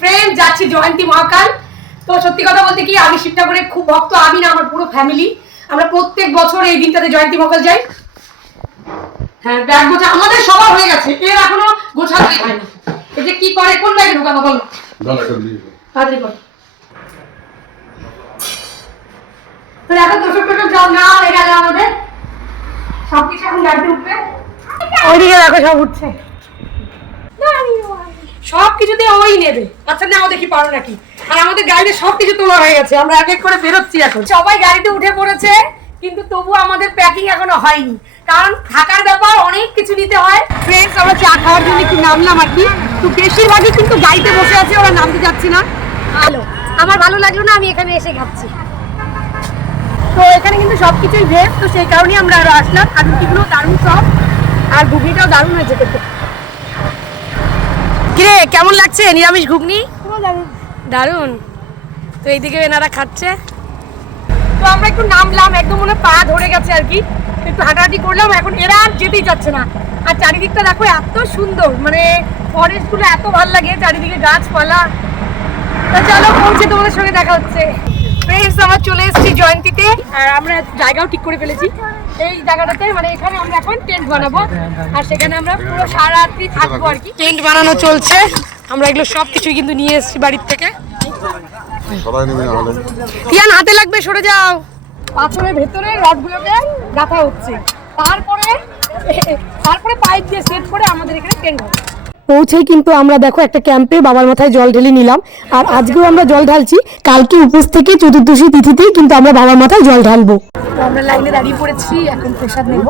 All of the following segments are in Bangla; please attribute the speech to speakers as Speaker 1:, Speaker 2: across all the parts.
Speaker 1: ফ্রেন্ড যাচ্ছি জয়ন্তী মহাকাল। তো সত্যি কথা বলতে কি আমি শিবঠাকুরের খুব ভক্ত আমি না আমার পুরো ফ্যামিলি আমরা প্রত্যেক বছর এই দিনটাতে জয়ন্তী মহাকাল যাই। হ্যাঁ ব্যাগ গোছা আমাদের সবার হয়ে গেছে। এর এখনও গোছানোই হয়নি। এই যে কি করে কোন ব্যাগে ঢোকাবো বলো? তাড়াতাড়ি কর। এখন যাও না হয়ে গেল আমাদের। সবকিছু এখন গাড়িতে উঠবে। ওইদিকে দেখো সব উঠছে। সব কিছুতে ওই নেবে। আচ্ছা নাও দেখি পারো নাকি? আর আমাদের গাড়িতে সব কিছু তোলা হয়ে গেছে, আমরা এক এক করে বেরোচ্ছি এখন। সবাই গাড়িতে উঠে পড়েছে, কিন্তু তবু আমাদের প্যাকিং এখনও হয়নি। কারণ থাকার ব্যাপার, অনেক কিছু নিতে হয়। ফ্রেন্ডস আমরা চা খাওয়ার জন্য একটু নামলাম আর কি। তো বেশিরভাগই কিন্তু গাড়িতে বসে আছে, ওরা নামতে যাচ্ছি না।
Speaker 2: ভালো। আমার ভালো লাগল না, আমি এখানে এসে খাচ্ছি
Speaker 1: তো এখানে কিন্তু সব কিছুই ভেজ তো সেই কারণেই আমরা আরও আসলাম। আর রুটিগুলো দারুণ সব। আর ঘুগনিটাও দারুণ হয়েছে খেতে। কিরে কেমন লাগছে? নিরামিষ ঘুগনি? দারুণ। তো এইদিকে এনারা খাচ্ছে। তো আমরা একটু নামলাম একদম মনে পা ধরে গেছে আর কি। একটু হাঁটাহাঁটি করলাম এখন এরা আর যেতেই যাচ্ছে না। আর চারিদিকটা দেখো এত সুন্দর মানে ফরেস্টগুলো এত ভালো লাগে চারিদিকে গাছপালা। তো চলো পৌঁছে তোমাদের সঙ্গে দেখা হচ্ছে। ফ্রেন্ডস আমরা চলে এসেছি জয়ন্তীতে আর আমরা জায়গাও ঠিক করে ফেলেছি। এই জায়গাটাতে মানে এখানে আমরা এখন টেন্ট বানাবো। আর সেখানে আমরা পুরো সারা রাত্রি থাকব আর কি। টেন্ট বানানো চলছে। আমরা এগুলো সব কিছুই কিন্তু নিয়ে এসেছি বাড়ির থেকে।
Speaker 3: সরাই না
Speaker 1: ইয়ান হাতে লাগবে সরে যাও। পাথরের ভেতরে রডগুলোকে গাঁথা হচ্ছে। তারপরে তারপরে পাইপ দিয়ে সেট করে আমাদের এখানে টেন্ট হবে পৌঁছেই কিন্তু আমরা দেখো একটা ক্যাম্পে বাবার মাথায় জল ঢেলে নিলাম। আর আজকেও আমরা জল ঢালছি। কালকে উপোস থেকে চতুর্দশী তিথিতেই কিন্তু আমরা বাবার মাথায় জল ঢালবো। তো আমরা লাইনে দাঁড়িয়ে পড়েছি এখন প্রসাদ নেব।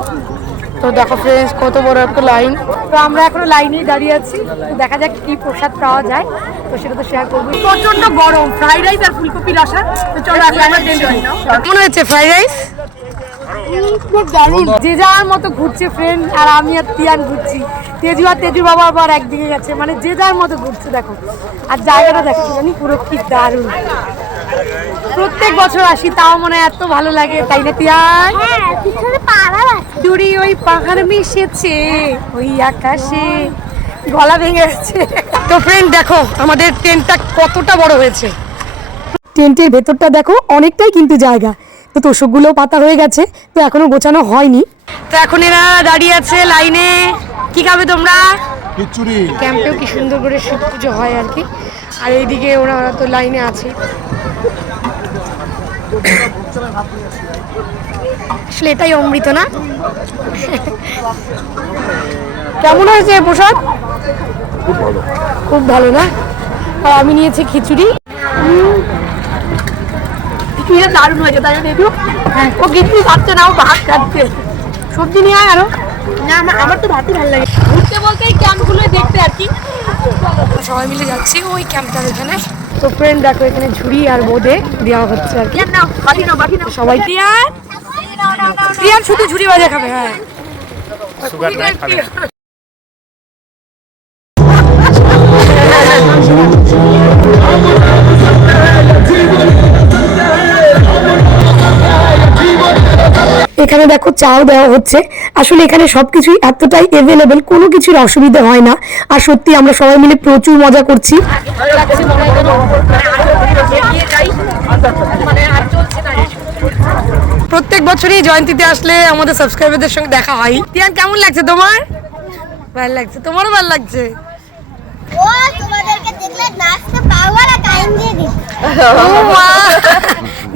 Speaker 1: তো দেখো ফ্রেন্ডস কত বড় একটা লাইন তো আমরা এখনও লাইনেই দাঁড়িয়ে আছি তো দেখা যাক কি প্রসাদ পাওয়া যায়। তো সেটা তো শেয়ার করব। প্রচণ্ড গরম ফ্রাইড রাইস আর ফুলকপি রসা তো চলো এখন আমরা কেমন হয়েছে ফ্রাইড রাইস যে যার মতো ঘুরছে ফ্রেন্ড আর আমি আর তিয়ান ঘুরছি। তেজু আর তেজু বাবা আবার একদিকে গেছে মানে যে যার মতো ঘুরছে দেখো। আর জায়গাটা দেখো জানি পুরো কি দারুণ। প্রত্যেক বছর আসি তাও মনে হয় এত ভালো লাগে তাই না তিয়ান
Speaker 2: হ্যাঁ
Speaker 1: দূরে ওই পাহাড় মিশেছে ওই আকাশে গলা ভেঙে গেছে। তো ফ্রেন্ড দেখো আমাদের টেন্টটা কতটা বড় হয়েছে। টেন্টের ভেতরটা দেখো অনেকটাই কিন্তু জায়গা। তো তোষকগুলো পাতা হয়ে গেছে তো এখনও গোছানো হয়নি। তো এখন এরা দাঁড়িয়ে আছে লাইনে। কি খাবে তোমরা?
Speaker 3: খিচুড়ি।
Speaker 1: ক্যাম্পেও কি সুন্দর করে শিব পুজো হয় আর কি। আর এইদিকে ওরা ওরা তো লাইনে আছে। আসলে এটাই অমৃত না? কেমন হয়েছে প্রসাদ?
Speaker 3: খুব ভালো।
Speaker 1: খুব ভালো না? আর আমি নিয়েছি খিচুড়ি। খিচুড়িটা দারুণ হয়েছে তাই না দেখু ও খিচুড়ি খাচ্ছে না ও ভাত খাচ্ছে। সবজি নিয়ে আয় আরও। না আমার আমার তো ভাতই ভালো লাগে। ঘুরতে বলতে এই ক্যাম্পগুলো দেখতে আর কি। সবাই মিলে যাচ্ছি ওই ক্যাম্পটার এখানে তো ফ্রেন্ড দেখো এখানে ঝুড়ি আর বোদে দেওয়া হচ্ছে আর কি। সবাই টিয়ার টিয়ার শুধু ঝুড়ি বাজা খাবে হ্যাঁ। এখানে দেখো চাও দেওয়া হচ্ছে। আসলে এখানে সব কিছুই এতটাই এভেলেবেল কোনো কিছুর অসুবিধা হয় না। আর সত্যি আমরা সবাই মিলে প্রচুর মজা করছি। প্রত্যেক বছরই জয়ন্তীতে আসলে আমাদের সাবস্ক্রাইবারদের সঙ্গে দেখা হয়। তিয়ান কেমন লাগছে তোমার? ভালো লাগছে। তোমারও ভালো লাগছে?
Speaker 2: ও তোমাদেরকে দেখলে নাচতে পারব না টাইম
Speaker 1: ও মা!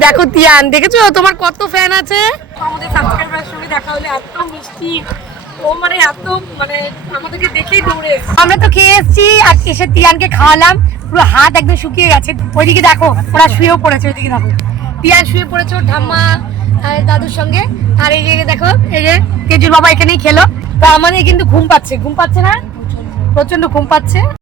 Speaker 1: দেখো তিয়ান দেখেছ? তোমার কত ফ্যান আছে? আমাদের সাবস্ক্রাইবারের সঙ্গে দেখা হলে এত মিষ্টি। ও মানে এত মানে আমাদেরকে দেখেই দৌড়ে আমরা তো খেয়ে এসেছি, আর এসে তিয়ানকে খাওয়ালাম। পুরো হাত একদম শুকিয়ে গেছে। ওইদিকে দেখো, ওরা শুয়েও পড়েছে ওইদিকে দেখো। তিয়ান শুয়ে পড়েছে ঠাম্মা আর দাদুর সঙ্গে। আর এই যে দেখো, এই যে তেজুর বাবা এখানেই খেলো। তো আমাদের কিন্তু ঘুম পাচ্ছে। ঘুম পাচ্ছে না? প্রচণ্ড ঘুম পাচ্ছে।